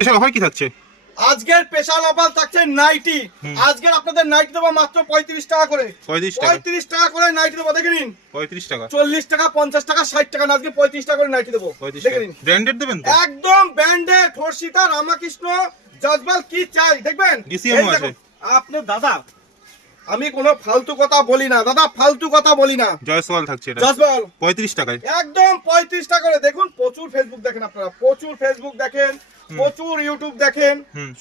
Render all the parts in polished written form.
Special offer কি থাকছে? আজকের স্পেশাল অফার থাকছে নাইটি। আজকের আপনাদের নাইটি দেবো মাত্র 35 টাকা করে। 35 টাকা করে নাইটি দেবো, দেখে নিন। 35 টাকা, 40 টাকা, 50 টাকা, 60 টাকা, আজকে 35 টাকা করে নাইটি দেবো, দেখে নিন। ব্র্যান্ডেড দেবেন তো? একদম ব্র্যান্ডেড। হর্ষিতা, রামাকৃষ্ণ, জজবাল, কি চাই দেখবেন। ডিসিএম আছে। আপনি দাদা, আমি কোনো ফালতু কথা বলি না দাদা, ফালতু কথা বলি না। জয়সওয়াল থাকছে এটা জজবাল 35 টাকায়, একদম 35 টাকা করে। দেখুন, প্রচুর ফেসবুক দেখেন আপনারা, প্রচুর ফেসবুক দেখেন, প্রচুর ইউটিউব দেখেন,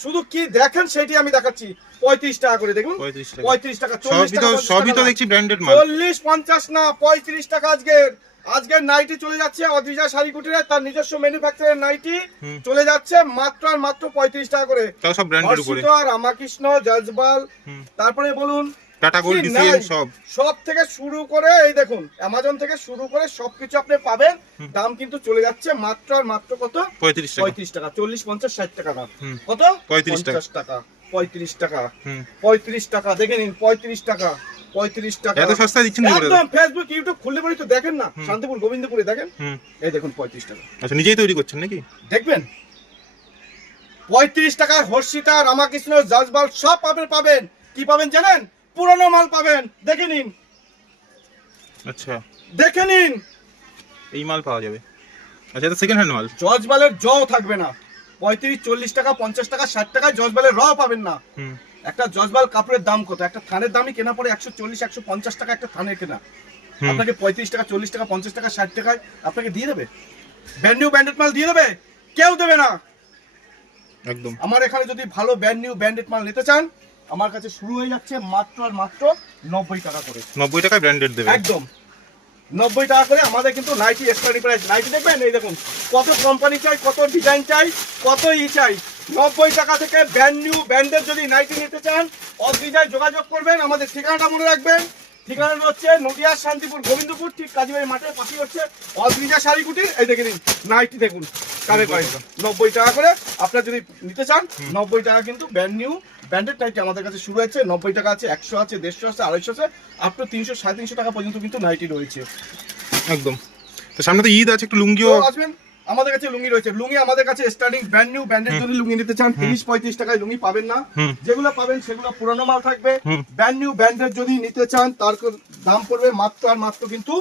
শুধু কি দেখেন সেটি আমি দেখাচ্ছি। 35 টাকা করে দেখুন, 35 টাকা, 40 টাকা, সবই তো দেখছি ব্র্যান্ডেড মাল। 40 50 না, 35 টাকা। আজকের নাইটি চলে যাচ্ছে অদ্রিজা শাড়ি কুটিরে, তার নিজস্ব ম্যানুফ্যাকচারের নাইটি চলে যাচ্ছে মাত্র আর মাত্র 35 টাকা করে। তাও সব ব্র্যান্ডের উপরে। হর্ষিতা, রামাকৃষ্ণ, জজবাল, তারপরে বলুন টাটা গোল্ড, ডিসিএম, সব থেকে শুরু করে এই দেখুন, অ্যামাজন থেকে শুরু করে সবকিছু আপনি পাবেন। দাম কিন্তু চলে যাচ্ছে মাত্র আর মাত্র কত? 35 টাকা। 40 50 60 টাকা দাম। কত? 35 টাকা। 35 টাকা, 35 টাকা, দেখে নিন। 35 টাকা, 35 টাকা। এত সস্তা দিচ্ছেন কি করে? একদম ফেসবুক ইউটিউব খুললে পরেই তো দেখেন না, শান্তিপুর গোবিন্দপুরে দেখেন। এই দেখুন 35 টাকা। আচ্ছা, নিজেই তৈরি করছেন নাকি? দেখবেন 35 টাকায় হর্ষিতা, রামাকৃষ্ণ, জজবাল সব পাবেন। কি পাবেন জানেন? পুরনো মাল পাবেন, দেখে নিন। আচ্ছা, দেখে নিন, এই মাল পাওয়া যাবে। আচ্ছা, এটা সেকেন্ড হ্যান্ড মাল। জজবালের জও থাকবে না। 35 40 টাকা, 50 টাকা, 60 টাকায় জজবালের র পাবেন না। একটা জজবাল কাপড়ের দাম কত? একটা থানের দামই কেনা পড়ে 140 150 টাকা একটা থানের কেনা। আপনাকে 35 টাকা, 40 টাকা, 50 টাকা, 60 টাকায় আপনাকে দিয়ে দেবে? ব্র্যান্ড নিউ ব্র্যান্ডেড মাল দিয়ে দেবে? কেউ দেবে না। একদম। আমার এখানে যদি ভালো ব্র্যান্ড নিউ ব্র্যান্ডেড মাল নিতে চান, আমার কাছে শুরু হয়ে যাচ্ছে মাত্র আর মাত্র 90 টাকা করে। 90 টাকায় ব্র্যান্ডেড দেবে একদম 90 টাকা করে। আমাদের কিন্তু নাইটি স্টার্টিং প্রাইস। নাইটি দেখবেন, এই দেখুন কত কোম্পানি চাই, কত ডিজাইন চাই, কত চাই। 90 টাকা থেকে ব্র্যান্ড নিউ ব্র্যান্ডের যদি নাইটি নিতে চান, অদ্রিজায় যোগাযোগ করবেন। আমাদের ঠিকানাটা মনে রাখবেন। ঠিকানাটা হচ্ছে নদিয়া শান্তিপুর গোবিন্দপুর, ঠিক কাজীবাড়ি মাঠের পাশে হচ্ছে অদ্রিজা শাড়ি কুটির। এই দেখে নিন নাইটি, দেখুন কানের পাই 90 টাকা করে। আপনারা যদি নিতে চান 90 টাকা কিন্তু ব্র্যান্ড নিউ ব্র্যান্ডেড নাইটি আমাদের কাছে শুরু হয়েছে। 90 টাকা আছে, 100 আছে, 150 আছে, 250 আছে, আপ টু 300 350 টাকা পর্যন্ত কিন্তু নাইটি রয়েছে। একদম। তো সামনে তো ঈদ আছে, একটু লুঙ্গিও আসবেন। আমাদের কাছে লুঙ্গি রয়েছে। লুঙ্গি আমাদের কাছে স্টার্টিং ব্র্যান্ড নিউ ব্র্যান্ডেড যদি লুঙ্গি নিতে চান 30 35 টাকায় লুঙ্গি পাবেন না। যেগুলো পাবেন সেগুলো পুরনো মাল থাকবে। ব্র্যান্ড নিউ ব্র্যান্ডেড যদি নিতে চান তার দাম পড়বে মাত্র আর মাত্র কিন্তু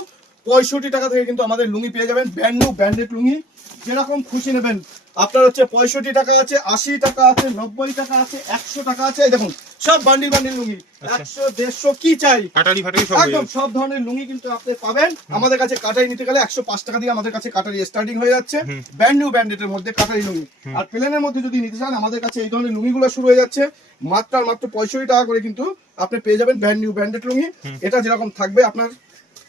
65 টাকা থেকে কিন্তু আমাদের লুঙ্গি পেয়ে যাবেন। ব্র্যান্ড নিউ ব্র্যান্ডেড লুঙ্গি যেরকম খুশি নেবেন। আপনার হচ্ছে 65 টাকা আছে, 80 টাকা আছে, 90 টাকা আছে, 100 টাকা আছে। এই দেখুন সব বান্ডিল বান্ডিল লুঙ্গি, 100 150 কি চাই, কাটারি ফাটারি সব একদম সব ধরনের লুঙ্গি কিন্তু আপনি পাবেন। আমাদের কাছে কাটারি নিতে গেলে 105 টাকা দিয়ে আমাদের কাছে কাটারি স্টার্টিং হয়ে যাচ্ছে। ব্র্যান্ড নিউ ব্র্যান্ডেডের মধ্যে কাটারি লুঙ্গি। আর প্লেনের মধ্যে যদি নিতে চান আমাদের কাছে এই ধরনের লুঙ্গিগুলো শুরু হয়ে যাচ্ছে মাত্র আর মাত্র 65 টাকা করে কিন্তু আপনি পেয়ে যাবেন ব্র্যান্ড নিউ ব্র্যান্ডেড লুঙ্গি। এটা যেরকম থাকবে আপনার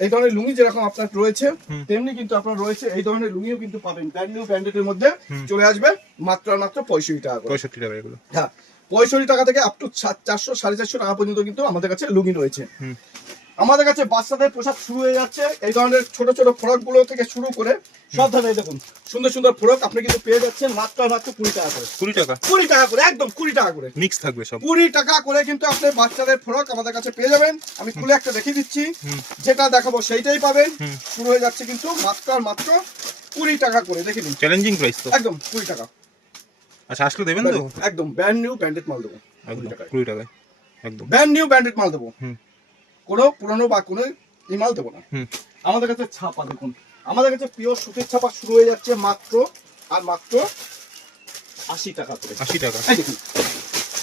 এই ধরনের লুঙ্গি যেরকম আপনার রয়েছে তেমনি কিন্তু আপনার রয়েছে এই ধরনের লুঙ্গিও কিন্তু পাবেন। ব্র্যান্ড নিউ ব্র্যান্ডেডের মধ্যে চলে আসবে মাত্র আর মাত্র 65 টাকা করে। 65 টাকা এগুলো। হ্যাঁ, 65 টাকা থেকে আপ টু 400 450 টাকা পর্যন্ত কিন্তু আমাদের কাছে লুঙ্গি রয়েছে। আমাদের কাছে বাচ্চাদের পোশাক শুরু হয়ে যাচ্ছে। এই ধরনের ছোট ছোট ফ্রক গুলো থেকে শুরু করে সব ধরনের দেখুন সুন্দর সুন্দর ফ্রক আপনি কিন্তু পেয়ে যাচ্ছেন মাত্র মাত্র 20 টাকা করে। 20 টাকা, 20 টাকা করে, একদম 20 টাকা করে মিক্স থাকবে সব। 20 টাকা করে কিন্তু আপনি বাচ্চাদের ফ্রক আমাদের কাছে পেয়ে যাবেন। আমি খুলে একটা দেখিয়ে দিচ্ছি, যেটা দেখাবো সেইটাই পাবেন। শুরু হয়ে যাচ্ছে কিন্তু মাত্র আর মাত্র 20 টাকা করে। দেখে নিন, চ্যালেঞ্জিং প্রাইস তো, একদম 20 টাকা। আচ্ছা, আসলে দেবেন তো? একদম ব্র্যান্ড নিউ ব্র্যান্ডেড মাল দেবো 20 টাকায়, একদম ব্র্যান্ড নিউ ব্র্যান্ডেড মাল দেবো। কোনো পুরনো বা কোনো ইমাল দেবো না। আমাদের কাছে ছাপা দেখুন, আমাদের কাছে পিওর সুতির ছাপা শুরু হয়ে যাচ্ছে মাত্র আর মাত্র 80 টাকা করে। 80 টাকা, এই দেখুন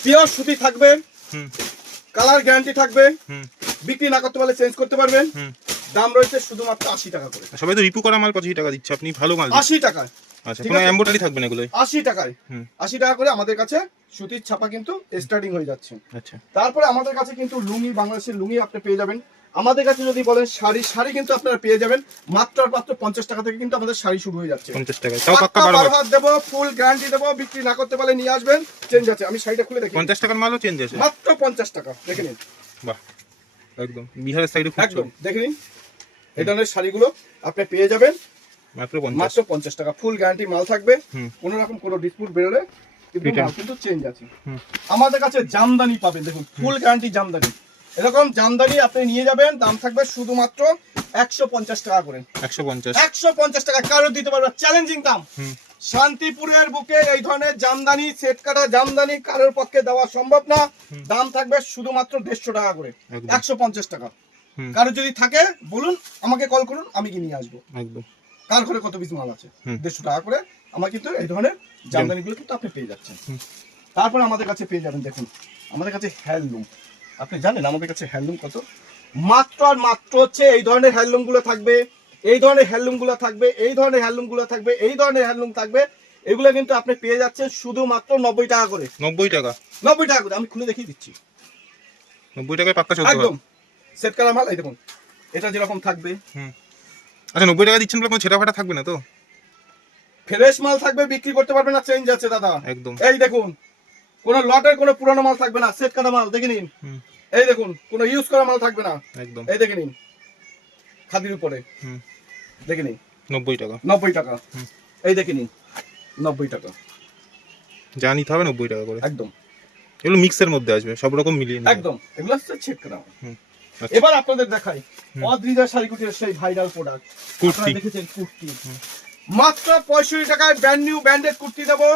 পিওর সুতি থাকবে, কালার গ্যারান্টি থাকবে, বিক্রি না করতে পারলে চেঞ্জ করতে পারবেন। দাম রয়েছে শুধুমাত্র 80 টাকা করে। সবাই তো রিপু করা মাল 85 টাকা দিচ্ছে, আপনি ভালো মাল 80 টাকায়। আচ্ছা, কোনো এমব্রয়ডারি থাকবে না এগুলো? 80 টাকায়, 80 টাকা করে আমাদের কাছে সুতির ছাপা কিন্তু স্টার্টিং হয়ে যাচ্ছে। আচ্ছা, তারপরে আমাদের কাছে কিন্তু লুঙ্গি, বাংলাদেশের লুঙ্গি আপনি পেয়ে যাবেন। আমাদের কাছে যদি বলেন শাড়ি কিন্তু আপনারা পেয়ে যাবেন মাত্র আর মাত্র 50 টাকা থেকে কিন্তু আমাদের শাড়ি শুরু হয়ে যাচ্ছে। 50 টাকা, তাও পাক্কা 12 হাত দেবো, ফুল গ্যারান্টি দেবো। বিক্রি না করতে পারলে নিয়ে আসবেন, চেঞ্জ আছে। আমি শাড়িটা খুলে দেখি, 50 টাকার মালও চেঞ্জ আছে, মাত্র 50 টাকা। দেখে নিন, বাহ, একদম বিহারের সাইডে খুব একদম দেখে নিন। এই ধরনের শাড়িগুলো আপনি পেয়ে যাবেন মাত্র মাত্র 50 টাকা। ফুল গ্যারান্টি মাল থাকবে, কোনো রকম কোনো ডিসপুট বেরোলে কিন্তু মাল কিন্তু চেঞ্জ আছে। আমাদের কাছে জামদানি পাবেন, দেখুন ফুল গ্যারান্টি জামদানি। এরকম জামদানি আপনি নিয়ে যাবেন, দাম থাকবে শুধুমাত্র 150 টাকা করে। 150 150 টাকা কারো দিতে পারবে, চ্যালেঞ্জিং দাম। শান্তিপুরের বুকে এই ধরনের জামদানি সেট কাটা জামদানি কারোর পক্ষে দেওয়া সম্ভব না। দাম থাকবে শুধুমাত্র 150 টাকা করে, একদম। 150 টাকা। হুম। কারো যদি থাকে বলুন, আমাকে কল করুন, আমি কি নিয়ে আসবো। একদম। কার ঘরে কত পিস মাল আছে, হুম। 150 টাকা করে আমার কিন্তু এই ধরনের জামদানিগুলো কিন্তু আপনি পেয়ে যাচ্ছেন। তারপরে আমাদের কাছে পেয়ে যাবেন, দেখুন আমাদের কাছে হ্যান্ডলুম। আপনি জানেন আমাদের কাছে হ্যান্ডলুম কত? মাত্র আর মাত্র হচ্ছে এই ধরনের হ্যান্ডলুম গুলো থাকবে, এই ধরনের হ্যান্ডলুম গুলো থাকবে, এই ধরনের হ্যান্ডলুম গুলো থাকবে, এই ধরনের হ্যান্ডলুম থাকবে। এগুলো কিন্তু আপনি পেয়ে যাচ্ছেন শুধুমাত্র 90 টাকা করে। 90 টাকা? 90 টাকা করে, আমি খুলে দেখিয়ে দিচ্ছি। 90 টাকায় পাক্কা চলতে একদম হবে। সেট করা মাল। এই দেখুন এটা যেরকম থাকবে। আচ্ছা 90 টাকা দিচ্ছেন বলে কোনো ছেঁড়া ফাটা থাকবে না তো? ফ্রেশ মাল থাকবে, বিক্রি করতে পারবে না, চেঞ্জ আছে দাদা। একদম। এই দেখুন কোনো লটের কোনো পুরানো মাল থাকবে না, সেট করা মাল দেখে নিন। এই দেখুন কোনো ইউজ করা মাল থাকবে না, একদম। এই দেখে নিন খাদির উপরে, দেখে নিন 90 টাকা। 90 টাকা। এই দেখে নিন 90 টাকা। যা নিতে হবে 90 টাকা করে। একদম এগুলো মিক্সের মধ্যে আসবে, সব রকম মিলিয়ে নিতে হবে। একদম, এগুলো হচ্ছে সেট করা মাল। আচ্ছা। এবার আপনাদের দেখাই অদ্রিজা শাড়িকুটির সেই ভাইরাল প্রোডাক্ট কুর্তি। আপনারা দেখেছেন কুর্তি। মাত্র 65 টাকায় ব্র্যান্ড নিউ ব্র্যান্ডেড কুর্তি দেবো।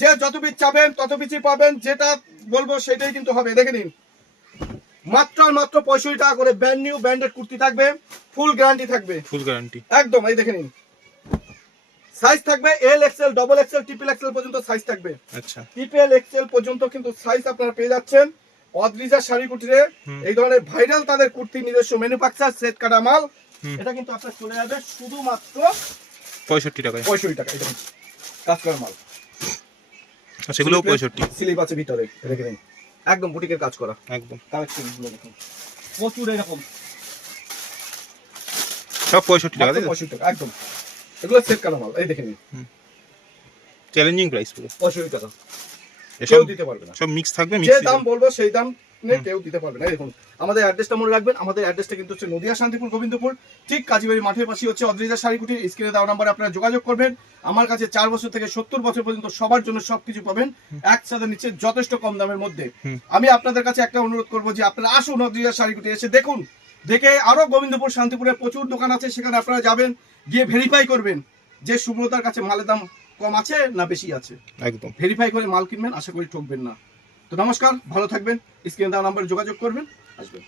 যে যত পিস চাবেন তত পিসই পাবেন, যেটা বলবো সেটাই কিন্তু হবে। দেখে নিন মাত্র আর মাত্র 65 টাকা করে ব্র্যান্ড নিউ ব্র্যান্ডেড কুর্তি থাকবে, ফুল গ্যারান্টি থাকবে। Full guarantee. একদম। এই দেখে নিন সাইজ থাকবে এল XL, double XL, triple XL পর্যন্ত সাইজ থাকবে। আচ্ছা। ট্রিপল এক্সএল পর্যন্ত কিন্তু সাইজ আপনারা পেয়ে যাচ্ছেন অদ্রিজা শাড়ি কুটিরে। এই ধরনের ভাইরাল তাদের কুর্তি নিজস্ব ম্যানুফ্যাকচার সেট কাটা মাল। এটা কিন্তু আপনার চলে যাবে শুধুমাত্র 65 টাকায়। 65 টাকা। এটা কাজ করা মাল, সেগুলো 65। স্লিপ আছে ভিতরে, দেখে নিন একদম বুটিকের কাজ করা। একদম। কালেকশন গুলো দেখুন প্রচুর এরকম, সব 65 টাকা। 65 টাকা একদম। এগুলো সেট কাটা মাল। এই দেখে নিন চ্যালেঞ্জিং প্রাইস পুরো 65 টাকা। এসব কেউ দিতে পারবে না, সব মিক্স থাকবে, যে মিক্স। দাম বলবো সেই দাম কেউ দিতে পারবে না। এই দেখুন আমাদের অ্যাড্রেসটা মনে রাখবেন, আমাদের অ্যাড্রেসটা কিন্তু হচ্ছে নদিয়া শান্তিপুর গোবিন্দপুর, ঠিক কাজীবাড়ি মাঠের পাশে হচ্ছে অদ্রিজা শাড়িকুটির। স্ক্রিনে দেওয়া নাম্বারে আপনারা যোগাযোগ করবেন। আমার কাছে 4 বছর থেকে 70 বছর পর্যন্ত সবার জন্য সবকিছু পাবেন একসাথে নিচে যথেষ্ট কম দামের মধ্যে। আমি আপনাদের কাছে একটা অনুরোধ করবো যে আপনারা আসুন অদ্রিজা শাড়িকুটি, এসে দেখুন, দেখে আরো গোবিন্দপুর শান্তিপুরে প্রচুর দোকান আছে, সেখানে আপনারা যাবেন, গিয়ে ভেরিফাই করবেন যে সুব্রতার কাছে মালের দাম কম আছে না বেশি আছে। একদম। ভেরিফাই করে মাল কিনবেন, আশা করি ঠকবেন না। তো নমস্কার, ভালো থাকবেন। স্ক্রিনে দেওয়া নাম্বারে যোগাযোগ করবেন, আসবেন।